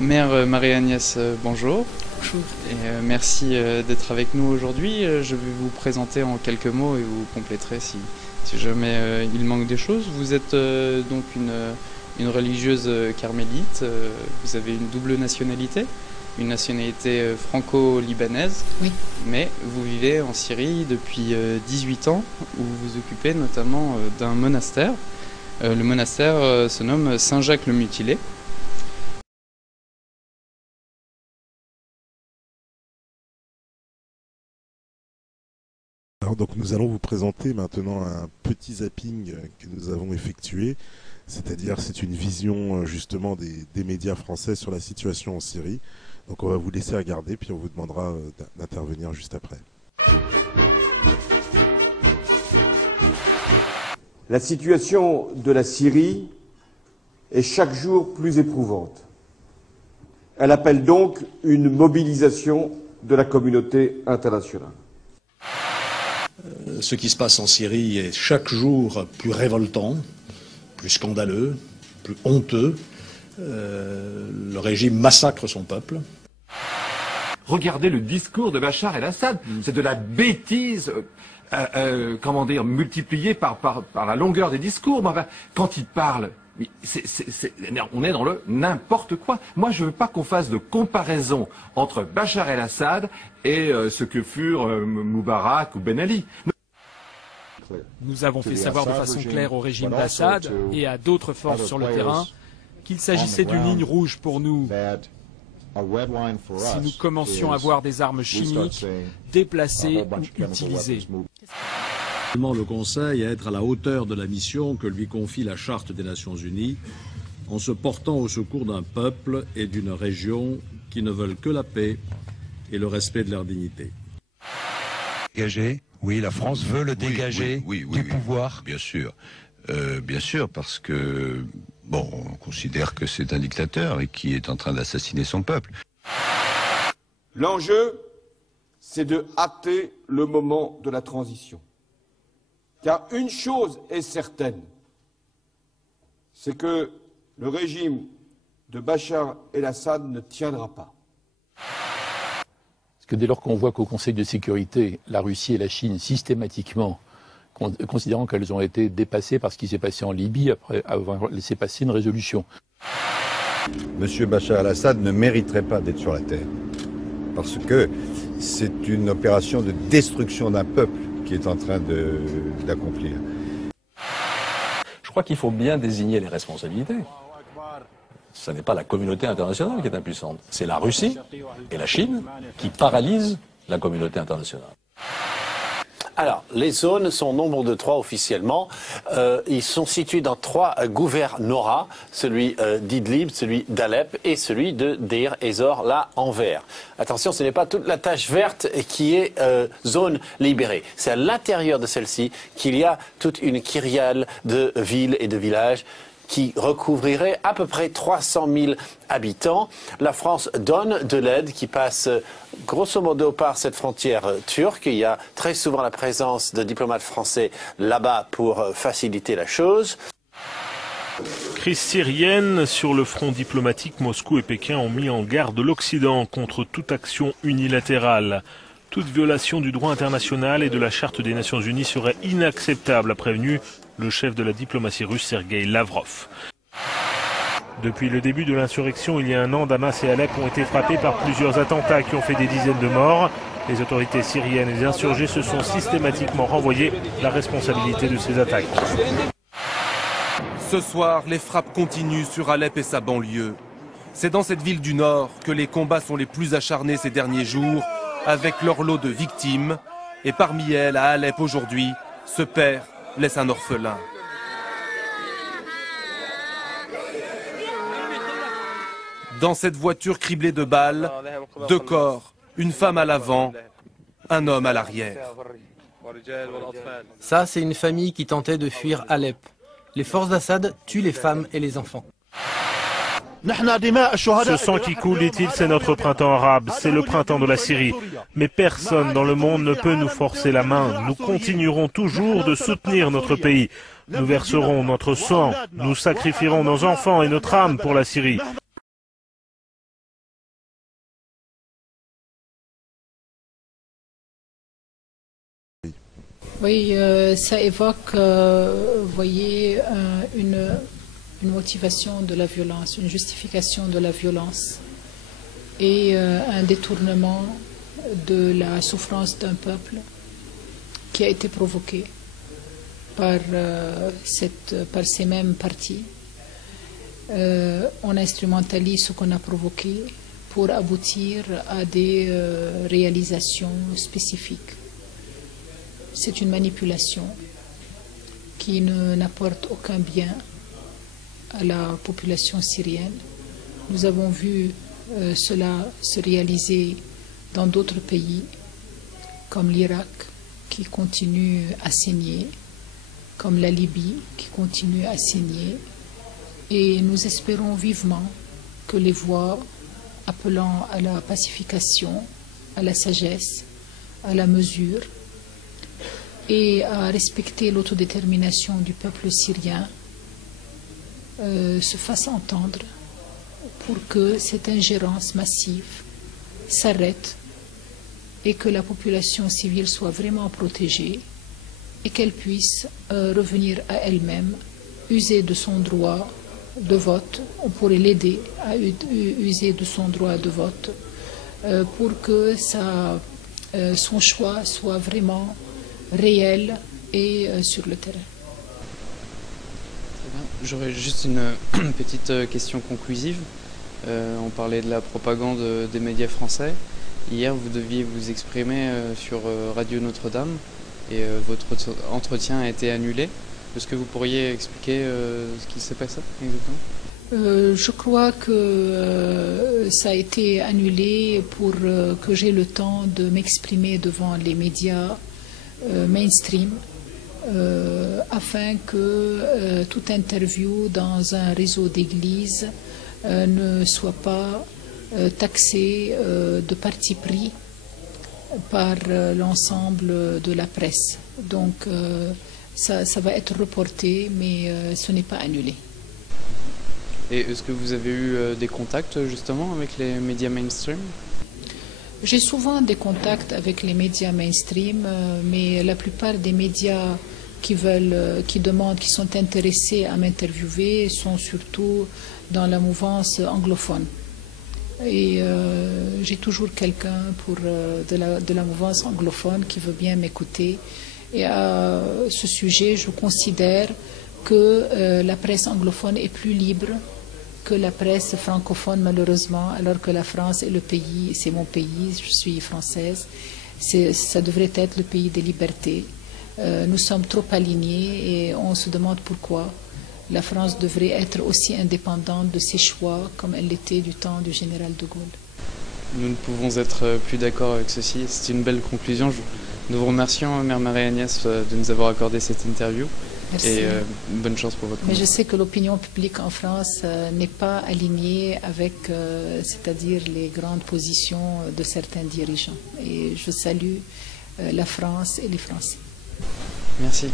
Mère Marie-Agnès, bonjour. Bonjour. Et merci d'être avec nous aujourd'hui. Je vais vous présenter en quelques mots et vous compléterez si jamais il manque des choses. Vous êtes donc une religieuse carmélite. Vous avez une double nationalité, une nationalité franco-libanaise. Oui. Mais vous vivez en Syrie depuis 18 ans, où vous vous occupez notamment d'un monastère. Le monastère se nomme Saint-Jacques-le-Mutilé. Alors donc nous allons vous présenter maintenant un petit zapping que nous avons effectué, c'est-à-dire c'est une vision justement des médias français sur la situation en Syrie. Donc on va vous laisser regarder puis on vous demandera d'intervenir juste après. La situation de la Syrie est chaque jour plus éprouvante. Elle appelle donc une mobilisation de la communauté internationale. Ce qui se passe en Syrie est chaque jour plus révoltant, plus scandaleux, plus honteux. Le régime massacre son peuple. Regardez le discours de Bachar el-Assad. C'est de la bêtise, multipliée par la longueur des discours. Mais enfin, quand il parle, on est dans le n'importe quoi. Moi, je veux pas qu'on fasse de comparaison entre Bachar el-Assad et ce que furent Moubarak ou Ben Ali. Nous avons fait savoir de façon claire au régime d'Assad et à d'autres forces sur le terrain qu'il s'agissait d'une ligne rouge pour nous. Si nous commencions à voir des armes chimiques déplacées ou utilisées. Le Conseil à être à la hauteur de la mission que lui confie la Charte des Nations Unies en se portant au secours d'un peuple et d'une région qui ne veulent que la paix et le respect de leur dignité. Oui, la France veut le dégager du pouvoir. Bien sûr, parce que, on considère que c'est un dictateur et qui est en train d'assassiner son peuple. L'enjeu, c'est de hâter le moment de la transition. Car une chose est certaine, c'est que le régime de Bachar el-Assad ne tiendra pas. Parce que dès lors qu'on voit qu'au Conseil de sécurité, la Russie et la Chine, systématiquement, considérant qu'elles ont été dépassées par ce qui s'est passé en Libye, après avoir laissé passer une résolution. Monsieur Bachar el-Assad ne mériterait pas d'être sur la terre. Parce que c'est une opération de destruction d'un peuple qui est en train d'accomplir. Je crois qu'il faut bien désigner les responsabilités. Ce n'est pas la communauté internationale qui est impuissante, c'est la Russie et la Chine qui paralysent la communauté internationale. Alors, les zones sont au nombre de 3 officiellement. Ils sont situés dans 3 gouvernorats, celui d'Idlib, celui d'Alep et celui de Deir ez-Zor, là en vert. Attention, ce n'est pas toute la tache verte qui est zone libérée. C'est à l'intérieur de celle-ci qu'il y a toute une kyrielle de villes et de villages qui recouvrirait à peu près 300 000 habitants. La France donne de l'aide qui passe grosso modo par cette frontière turque. Il y a très souvent la présence de diplomates français là-bas pour faciliter la chose. Crise syrienne, sur le front diplomatique, Moscou et Pékin ont mis en garde l'Occident contre toute action unilatérale. Toute violation du droit international et de la Charte des Nations Unies serait inacceptable, a prévenu le chef de la diplomatie russe, Sergueï Lavrov. Depuis le début de l'insurrection, il y a un an, Damas et Alep ont été frappés par plusieurs attentats qui ont fait des dizaines de morts. Les autorités syriennes et les insurgés se sont systématiquement renvoyé la responsabilité de ces attaques. Ce soir, les frappes continuent sur Alep et sa banlieue. C'est dans cette ville du Nord que les combats sont les plus acharnés ces derniers jours, avec leur lot de victimes. Et parmi elles, à Alep aujourd'hui, ce père laisse un orphelin. Dans cette voiture criblée de balles, 2 corps, une femme à l'avant, un homme à l'arrière. Ça, c'est une famille qui tentait de fuir Alep. Les forces d'Assad tuent les femmes et les enfants. Ce sang qui coule, dit-il, c'est notre printemps arabe, c'est le printemps de la Syrie. Mais personne dans le monde ne peut nous forcer la main. Nous continuerons toujours de soutenir notre pays. Nous verserons notre sang, nous sacrifierons nos enfants et notre âme pour la Syrie. Oui, ça évoque, vous voyez, une motivation de la violence, une justification de la violence et un détournement de la souffrance d'un peuple qui a été provoqué par ces mêmes partis. On instrumentalise ce qu'on a provoqué pour aboutir à des réalisations spécifiques. C'est une manipulation qui n'apporte aucun bien à la population syrienne. Nous avons vu cela se réaliser dans d'autres pays, comme l'Irak, qui continue à saigner, comme la Libye, qui continue à saigner. Et nous espérons vivement que les voix appelant à la pacification, à la sagesse, à la mesure et à respecter l'autodétermination du peuple syrien se fassent entendre pour que cette ingérence massive s'arrête et que la population civile soit vraiment protégée et qu'elle puisse revenir à elle-même, user de son droit de vote. On pourrait l'aider à user de son droit de vote pour que son choix soit vraiment réel et sur le terrain. J'aurais juste une petite question conclusive. On parlait de la propagande des médias français. Hier, vous deviez vous exprimer sur Radio Notre-Dame et votre entretien a été annulé. Est-ce que vous pourriez expliquer ce qui s'est passé exactement? Je crois que ça a été annulé pour que j'ai le temps de m'exprimer devant les médias mainstream afin que toute interview dans un réseau d'églises ne soit pas taxée de parti pris par l'ensemble de la presse. Donc ça va être reporté, mais ce n'est pas annulé. Et est-ce que vous avez eu des contacts justement avec les médias mainstream? J'ai souvent des contacts avec les médias mainstream, mais la plupart des médias qui demandent, qui sont intéressés à m'interviewer sont surtout dans la mouvance anglophone. Et j'ai toujours quelqu'un de la mouvance anglophone qui veut bien m'écouter. Et à ce sujet, je considère que la presse anglophone est plus libre que la presse francophone, malheureusement, alors que la France est le pays, c'est mon pays, je suis française, ça devrait être le pays des libertés. Nous sommes trop alignés et on se demande pourquoi la France devrait être aussi indépendante de ses choix comme elle l'était du temps du général de Gaulle. Nous ne pouvons être plus d'accord avec ceci. C'est une belle conclusion. Nous vous remercions, Mère Marie-Agnès, de nous avoir accordé cette interview. Merci. Et bonne chance pour votre Mais je sais que l'opinion publique en France n'est pas alignée avec, c'est-à-dire les grandes positions de certains dirigeants. Et je salue la France et les Français. Merci.